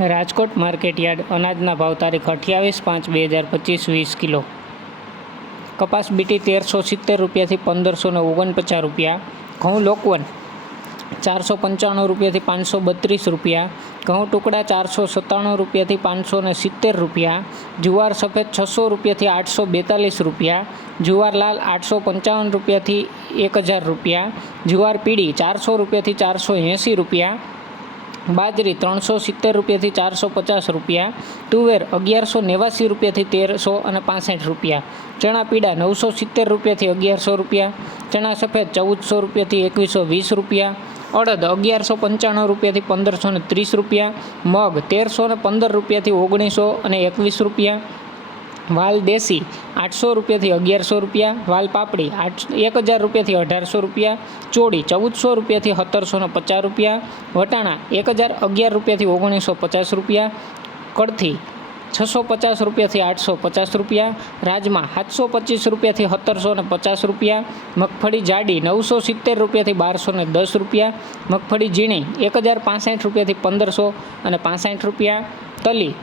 Rajkot market yard અનાજના ભાવ તારીખ 28/5/2025 20 કિલો. કપાસ બીટી 1370 રૂપિયાથી 1549 રૂપિયા. ઘઉં લોકવન 495 રૂપિયાથી 532 રૂપિયા. ઘઉં ટુકડા 497 રૂપિયાથી 570 રૂપિયા. જુવાર સફેદ 600 રૂપિયાથી 842 રૂપિયા. જુવાર લાલ 855 રૂપિયાથી 1000 રૂપિયા. જુવાર પીળી 400 રૂપિયાથી 480 રૂપિયા. બાજરી 370 રૂપિયાથી 450 રૂપિયા. તુવેર 1189 રૂપિયાથી 1365 રૂપિયા. ચણા પીળા 970 રૂપિયાથી 1100 રૂપિયા. ચણા સફેદ 1400 રૂપિયાથી 2120 રૂપિયા. અડદ 1195 રૂપિયાથી 1530 રૂપિયા. મગ 1315 રૂપિયાથી 1921 રૂપિયા. વાલ દેશી 800 રૂપિયાથી 1100 રૂપિયા. વાલ પાપડી 1000 રૂપિયાથી 1800 રૂપિયા. ચોળી 1400 રૂપિયાથી 1750 રૂપિયા. વટાણા 1011 રૂપિયાથી 1950 રૂપિયા. કળથી 650 રૂપિયાથી 850 રૂપિયા. રાજમા 725 રૂપિયાથી 1750 રૂપિયા. મગફળી જાડી 970 રૂપિયાથી 1210 રૂપિયા. મગફળી ઝીણી 1065 રૂપિયાથી 1565 રૂપિયા. તલી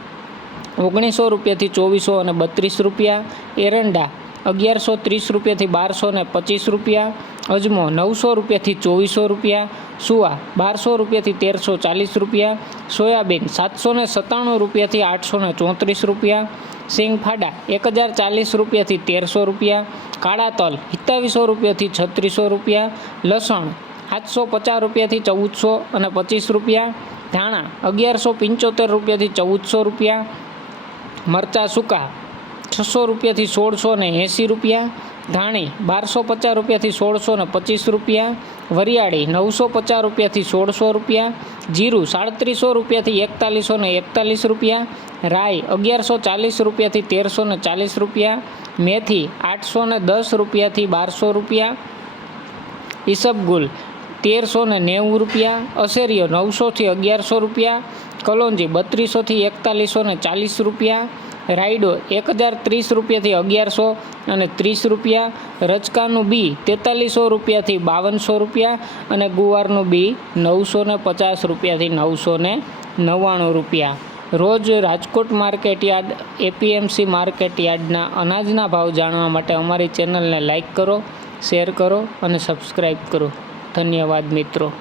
1900 રૂપિયાથી 2432 રૂપિયા. એરંડા 1130 રૂપિયાથી 1225 રૂપિયા. અજમો 900 રૂપિયાથી 2400 રૂપિયા. સુવા 1200 રૂપિયાથી 1340 રૂપિયા. સોયાબીન 797 રૂપિયાથી 834 રૂપિયા. સિંગફાડા 1040 રૂપિયાથી 1300 રૂપિયા. કાળા તલ 2700 રૂપિયાથી 3600 રૂપિયા. લસણ 750 રૂપિયાથી 1425 રૂપિયા. ધાણા 1175 રૂપિયાથી 1400 રૂપિયા. મરચાં સૂકા 600 રૂપિયાથી 1680 રૂપિયા. ધાણી 1250 રૂપિયાથી 1625 રૂપિયા. વરિયાળી 950 રૂપિયાથી 1600 રૂપિયા. જીરું 3700 રૂપિયાથી 4141 રૂપિયા. રાઈ 1140 રૂપિયાથી 1340 રૂપિયા. મેથી 810 રૂપિયાથી 1200 રૂપિયા. ઈસબગુલ 1390 રૂપિયા. અસેરીઓ 900થી 1100 રૂપિયા. કલોંજી 3200થી 4140 રૂપિયા. રાયડો 1030 રૂપિયાથી 1130 રૂપિયા. રચકાનું બી 4300 રૂપિયાથી 5200 રૂપિયા. અને ગુવારનું બી 950 રૂપિયાથી 999 રૂપિયા. રોજ રાજકોટ માર્કેટયાર્ડ એપીએમસી માર્કેટયાર્ડના અનાજના ભાવ જાણવા માટે અમારી ચેનલને લાઇક કરો, શેર કરો અને સબસ્ક્રાઈબ કરો. ધન્યવાદ મિત્રો.